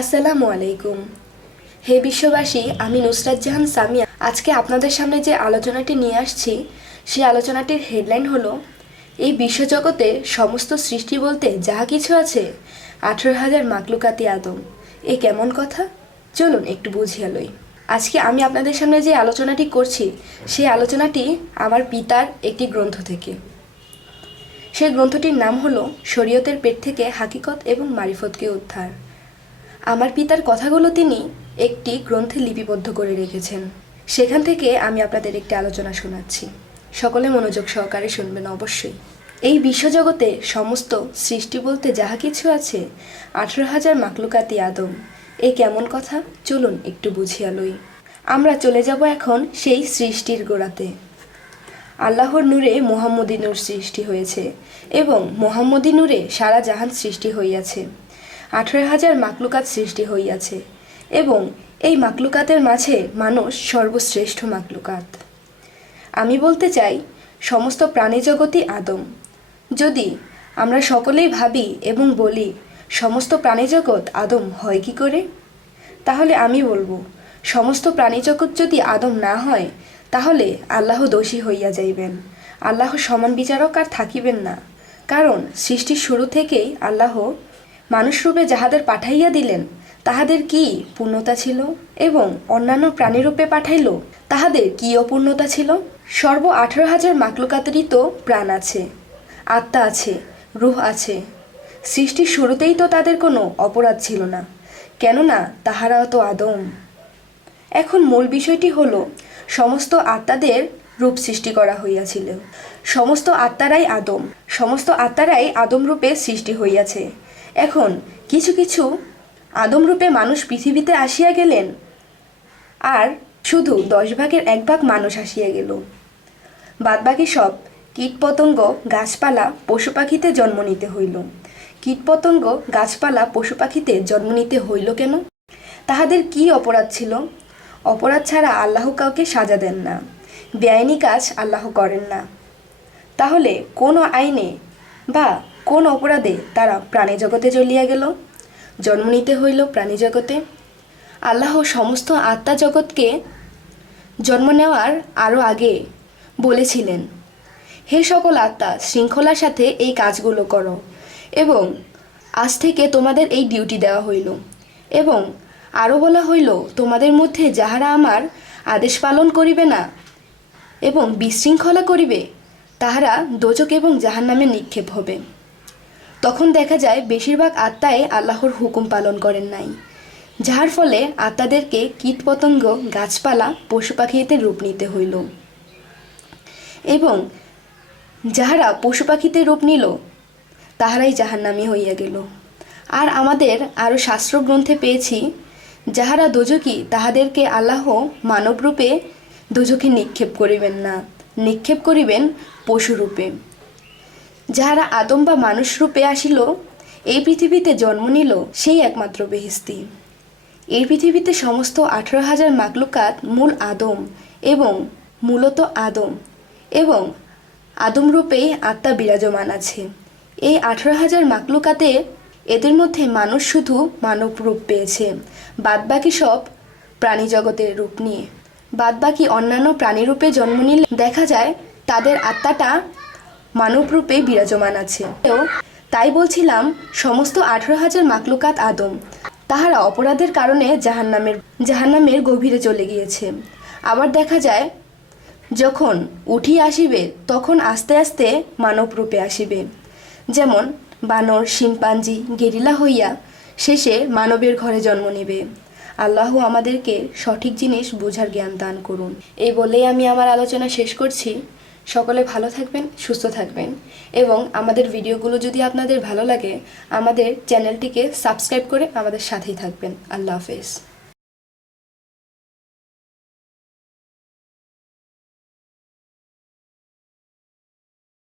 আসসালামু আলাইকুম। হে বিশ্ববাসী, আমি নুসরাত জাহান সামিয়া। আজকে আপনাদের সামনে যে আলোচনাটি নিয়ে আসছি, সেই আলোচনাটির হেডলাইন হলো, এই বিশ্বজগতে সমস্ত সৃষ্টি বলতে যাহা কিছু আছে, আঠেরো হাজার মাকলুকাতি আদম। এ কেমন কথা? চলুন একটু বুঝিয়া লই। আজকে আমি আপনাদের সামনে যে আলোচনাটি করছি, সেই আলোচনাটি আমার পিতার একটি গ্রন্থ থেকে। সেই গ্রন্থটির নাম হলো শরীয়তের পেট থেকে হাকিকত এবং মারিফতকে উদ্ধার। আমার পিতার কথাগুলো তিনি একটি গ্রন্থে লিপিবদ্ধ করে রেখেছেন। সেখান থেকে আমি আপনাদের একটি আলোচনা শোনাচ্ছি। সকলে মনোযোগ সহকারে শুনবেন অবশ্যই। এই বিশ্বজগতে সমস্ত সৃষ্টি বলতে যাহা কিছু আছে, আঠেরো হাজার মাকলুকাতি আদম। এ কেমন কথা? চলুন একটু বুঝিয়া লই আমরা চলে যাব এখন সেই সৃষ্টির গোড়াতে। আল্লাহর নূরে মোহাম্মদী নূর সৃষ্টি হয়েছে এবং মোহাম্মদী নূরে সারা জাহান সৃষ্টি হইয়াছে। আঠেরো হাজার মাকলুকাত সৃষ্টি হইয়াছে এবং এই মাকলুকাতের মাঝে মানুষ সর্বশ্রেষ্ঠ মাকলুকাত। আমি বলতে চাই, সমস্ত প্রাণীজগতই আদম। যদি আমরা সকলেই ভাবি এবং বলি, সমস্ত প্রাণীজগৎ আদম হয় কি করে? তাহলে আমি বলব, সমস্ত প্রাণীজগৎ যদি আদম না হয়, তাহলে আল্লাহ দোষী হইয়া যাইবেন। আল্লাহ সমান বিচারক আর থাকিবেন না। কারণ সৃষ্টির শুরু থেকেই আল্লাহ মানুষরূপে যাহাদের পাঠাইয়া দিলেন, তাহাদের কি পূর্ণতা ছিল এবং অন্যান্য প্রাণীরূপে পাঠাইল? তাহাদের কি অপূর্ণতা ছিল? সর্ব আঠারো হাজার মাকলুকাতেরই তো প্রাণ আছে, আত্মা আছে, রুহ আছে। সৃষ্টির শুরুতেই তো তাদের কোনো অপরাধ ছিল না, কেননা তাহারা তো আদম। এখন মূল বিষয়টি হলো, সমস্ত আত্মাদের রূপ সৃষ্টি করা হইয়াছিল। সমস্ত আত্মারাই আদম, সমস্ত আত্মারাই আদম রূপে সৃষ্টি হইয়াছে। এখন কিছু কিছু আদমরূপে মানুষ পৃথিবীতে আসিয়া গেলেন। আর শুধু দশ ভাগের এক ভাগ মানুষ আসিয়া গেল। বাদবাকি সব কীটপতঙ্গ গাছপালা পশু পাখিতে জন্ম নিতে হইল। কীটপতঙ্গ গাছপালা পশু পাখিতে জন্ম নিতে হইল কেন? তাহাদের কি অপরাধ ছিল? অপরাধ ছাড়া আল্লাহ কাউকে সাজা দেন না। বেআইনি কাজ আল্লাহ করেন না। তাহলে কোনো আইনে বা কোন অপরাধে তারা প্রাণী জগতে চলিয়া গেল? জন্ম নিতে হইল প্রাণী জগতে আল্লাহ সমস্ত আত্মা জগৎকে জন্ম নেওয়ার আরও আগে বলেছিলেন, হে সকল আত্মা, শৃঙ্খলার সাথে এই কাজগুলো করো এবং আজ থেকে তোমাদের এই ডিউটি দেওয়া হইল এবং আরও বলা হইল, তোমাদের মধ্যে যাহারা আমার আদেশ পালন করিবে না এবং বিশৃঙ্খলা করিবে, তাহারা দোজক এবং জাহান নামে নিক্ষেপ হবে। তখন দেখা যায় বেশিরভাগ আত্মায় আল্লাহর হুকুম পালন করেন নাই। যাহার ফলে আত্মাদেরকে কীটপতঙ্গ, গাছপালা, পশু পাখিতে রূপ নিতে হইল। এবং যাহারা পশু পাখিতে রূপ নিল, তাহারাই জাহান্নামি হইয়া গেল। আর আমাদের আরও শাস্ত্রগ্রন্থে পেয়েছি, যাহারা দোজকি তাহাদেরকে আল্লাহ মানবরূপে দোজকে নিক্ষেপ করিবেন না। নিক্ষেপ করিবেন পশুরূপে। যাহারা আদম বা মানুষ রূপে আসিল, এই পৃথিবীতে জন্ম নিল সেই একমাত্র বেহেস্তি এই পৃথিবীতে সমস্ত আঠারো হাজার মাকলুকাত মূল আদম এবং মূলত আদম এবং আদম রূপেই আত্মা বিরাজমান আছে। এই আঠারো হাজার মাকলুকাতে এদের মধ্যে মানুষ শুধু মানব রূপ পেয়েছে, বাদবাকি সব প্রাণী জগতের রূপ নিয়ে। বাদবাকি অন্যান্য প্রাণীরূপে জন্ম নিলে দেখা যায়, তাদের আত্মাটা মানব রূপে বিরাজমান আছে। তাই বলছিলাম, সমস্ত আঠারো হাজার মাকলুকাত আদম, তাহারা অপরাধের কারণে জাহান্নামের জাহান্নামের গভীরে চলে গিয়েছে। আবার দেখা যায়, যখন উঠি আসিবে, তখন আস্তে আস্তে মানবরূপে আসিবে। যেমন বানর, শিম্পাঞ্জি, গেরিলা হইয়া শেষে মানবের ঘরে জন্ম নেবে। আল্লাহ আমাদেরকে সঠিক জিনিস বোঝার জ্ঞান দান করুন। এই বলেই আমি আমার আলোচনা শেষ করছি। সকলে ভালো থাকবেন, সুস্থ থাকবেন। এবং আমাদের ভিডিওগুলো যদি আপনাদের ভালো লাগে, আমাদের চ্যানেলটিকে সাবস্ক্রাইব করে আমাদের সাথেই থাকবেন। আল্লাহ হাফেজ।